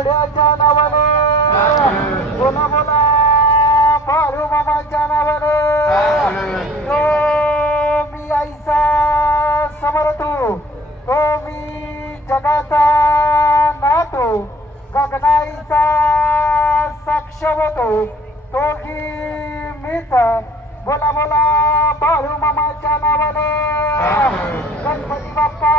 घोड्याच्या नावाने बोला बोला बाळू मामाच्या नावाने तो मी आईचा समर्थू तो मी जगाचा नातो गगनाईचा साक्ष होतो तो ही मीच बोला बोला बाळू मामाच्या नावाने गणपती बाप्पा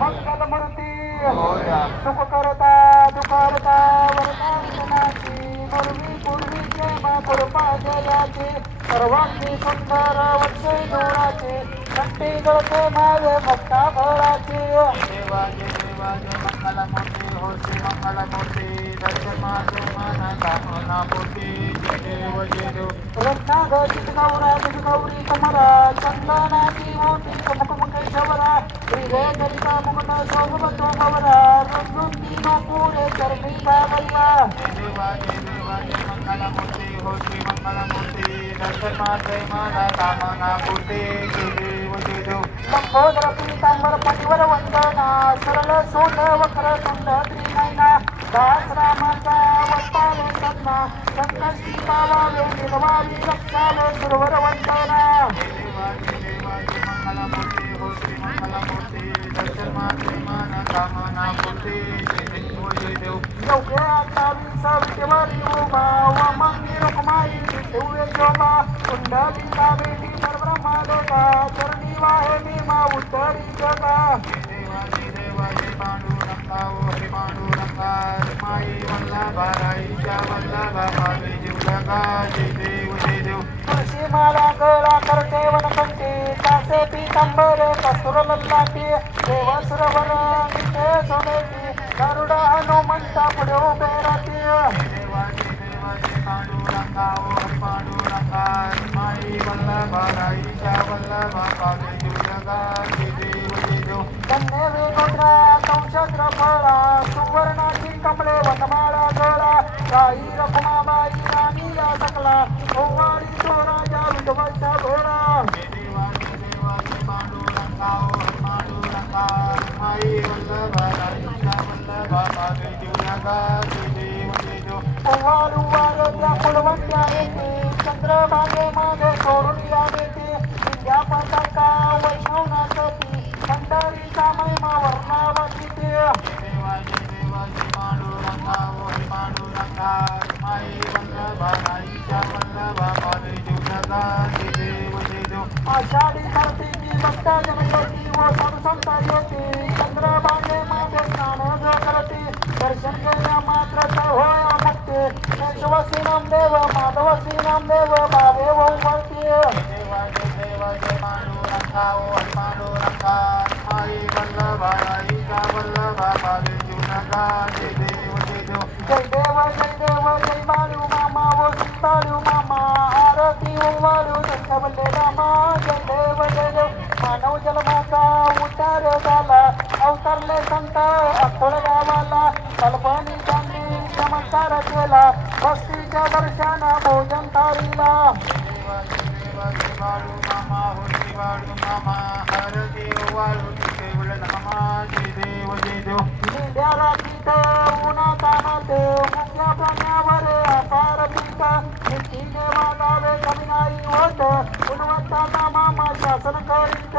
मंगल मूर्ती सुख करता दुखरता वरदानाची गुरुवी पूर्वीचे कृपा जयाचे सर्वांनी सुंदर वंश जोराचे कंठी गळते माझे भक्ता भराचे देवाचे देवाचे मंगलमूर्ती होती मंगलमूर्ती दर्शन माझे मन कामना पूर्ती देव देव रत्नागती गौरा गौरी कमरा चंदनाची मोठी कुमकुमकेशवरा श्रीरे करिता मुकुट शोभतो गौरा रुंदी नो पुढे चरणी बाबैया देवाचे देवाचे मंगलमूर्ती होती मंगलमूर्ती दर्शन माझे मन कामना पूर्ती देव देव लंबोदर पीतांबर पटिवर वंदना सरळ सोंड वक्र तुंड त्रिनयना दास रामाचा वंताले सन्ना संकष्टी पावावे निर्वावी रक्षाले सुरवर वंदना देवाचे देवाचे मंगलमूर्ती होती मंगलमूर्ती दर्शन माझे मन कामना पूर्ती देव देव योग्य आतावी सवितेवरी उभा वामंगी रुक्माई दिव्य शोभा कुंडलिका बेटी परब्रह्मा देवा चरणी वाहे भीमा उत्तरी जगा देवाचे देवाचे पांडुरंगा हरी पांडुरंगा माई वल्लभा राईच्या वल्लभा पावे जीवलगा जय देव जय देव तुळशी माला गळा करते वनकंठी कासे पीतांबर कस्तुर लल्लाटी देव सुरवर नित्य सोनेटी गरुड हनुमंता पुढे उभे राहते देवाचे देवाचे पांडुरंगा हरी पांडुरंगा माई वल्लभा राईच्या वल्लभा पावे जीवलगा जय देव जय देव कन्ये वेगोद्रा कौशद्र फळा सुवर्णाची कमळे वनमाळा गळा गाई रखुमाबाई राणी या सकला ओवाळी तो राजा विधवचा घोडा देवाचे देवाचे पांडुरंगा हरी पांडुरंगा माई वल्लभा राईच्या वल्लभा पावे जीवलगा जय देव जय देव ओवाळ उवाळ त्या फुलवंत्या येते चंद्रभागे मागे सोडून या देते विद्या पताका वैष्णवनाथी पंढरीचा महिमा वर्णावती देवाचे देवाचे पांडुरंगा हरी पांडुरंगा माई वल्लभा राईच्या वल्लभा पावे जीवलगा जय देव जय देव आषाढी कार्तिकी भक्ता जनयोती व संता येते चंद्रभागे मागे स्नान जो करते दर्शन केल्या मात्र होय मुक्ते केशवसी नामदेव माधवसी नामदेव भावे वळते देवाचे देवाचे पांडुरंगा हरी पांडुरंगा माई वल्लभा राईच्या वल्लभा पावे जीवलगा जय देव जय देव जय बाळू मामा व बाळू मामा आरती वाळू दंडवल्ले रामा जय देव मानव जन्माचा उतार झाला अवतरले संत अकोळ गावाला कल्पनी त्यांनी चमत्कार केला भक्तीच्या दर्शन भोजन तारीला देवाचे देवाचे बाळू मामा होती बाळू मामा हरती वाळू केवळ नामा जय देव जय देव निंद्या राखीत उन्हाचा नाते मुख्या प्राण्यावर अपार पीक नितीने वागावे कमी नाही होत गुणवंताचा मामा शासन करीत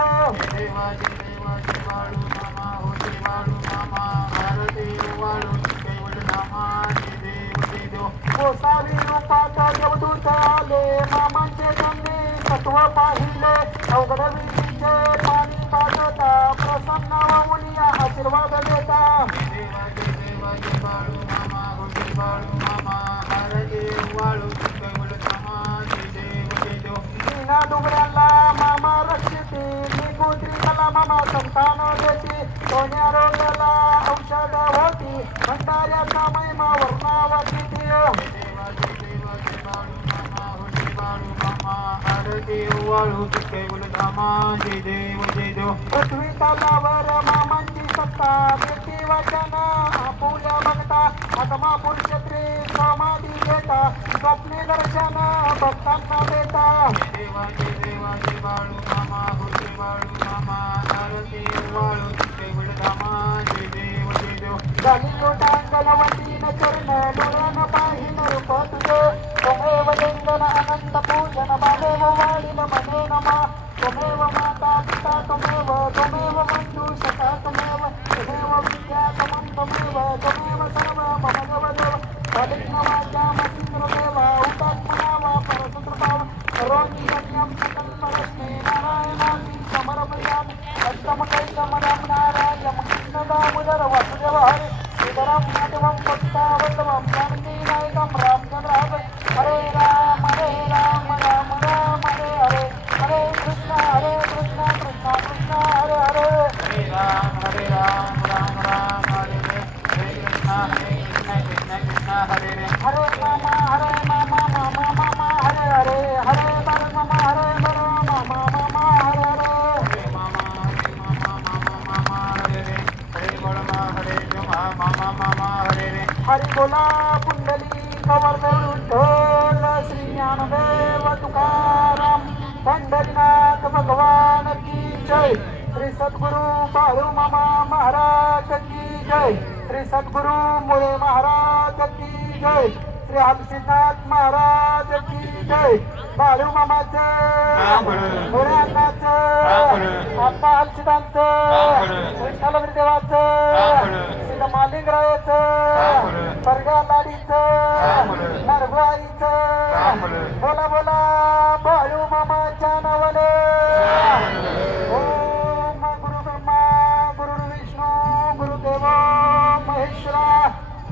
देवाचे देवाचे बाळू मामा होती बाळू मामा हरती वाळू केवळ नामा जय देव जय देव गोसावी रूपात देवदूत आले मामांचे त्यांनी तत्व पाहिले अवघड विधीचे पाणी पाजता प्रसन्न वामुनिया आशीर्वाद देता देवाचे देवाचे बाळू मामा होती बाळू मामा हरती वाळू केवळ नामा जय देव जय देव मीना डोंगराला मामा रक्षिते निगोत्रीला मामा संतान देते सोन्या रोगाला औषध होती भंडाऱ्याचा महिमा वर्णावती देवाचे देवाचे बाळू मामा होती बाळू मामा हरती वाळू केवळ नामा जय देव जय देव पृथ्वी तलावर मामांची सत्ता बेटी वचन आपुल्या बघता आत्मापूर क्षेत्री समाधी घेता स्वप्ने दर्शन भक्तांना देता देवाचे देवाचे बाळू मामा होती बाळू मामा हरती वाळू केवळ नामा जय देव जय देव झाली लोटांग बलवतीन चरण डोळ्यान पाहिन रूप तुझे त्वमेव लिंगन अनंत पूजन बादेव वाढील मने नमा त्वमेव माता पिता त्वमेव बंधू सखा त्वमेव विद्या त्वमेव सर्व मम देवदेव फलिग्नवाद्यामसिन्द्रदेव हुतात्मनावा परशुत्रभाव करोमि यज्ञं सकल परस्मै नारायणाति समर्पयामि अष्टमकैकमलं नारायणं कृष्णदामोदर वासुदेव हरे श्रीधरं माधवं भक्तावल्लभं जानकीनायकं रामचन्द्राय हरे राम राम राम हरे हरे हरे कृष्ण कृष्ण कृष्ण हरे हरे हरे राम राम राम हरे हरे कृष्ण कृष्ण कृष्ण हरे हरे हरे मामा मामा हरे हरे हरे बर मामा हरे बर मामा हरे हरे हरि बोला पुंडली कवर्धन श्री ज्ञानदेव तुकाराम पंढरीनाथ भगवान की जय श्री सद्गुरु बाळू मामा महाराज की जय श्री सद्गुरु मुळे महाराज की जय श्री हलसिद्धार्थ महाराज की जय बाळू मामाचं मुळे अण्णाचं आप्पा हलसिद्धांचं विठ्ठल देवाचं श्री मालिंगरायाचं परगा लाडीचं नरगुआईचं बोला बोला बाळू मामाच्या नावाने ओम गुरु ब्रह्मा गुरु विष्णू गुरुदेव महेश्वरा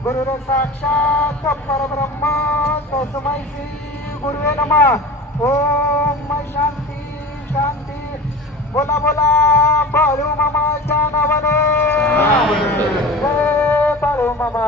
गुरुर साक्षात परब्रह्म तस्मै श्री गुरुवे नमः ओम शांती शांती बोला बोला बाळू मामाच्या नावाने जय बाळू मामा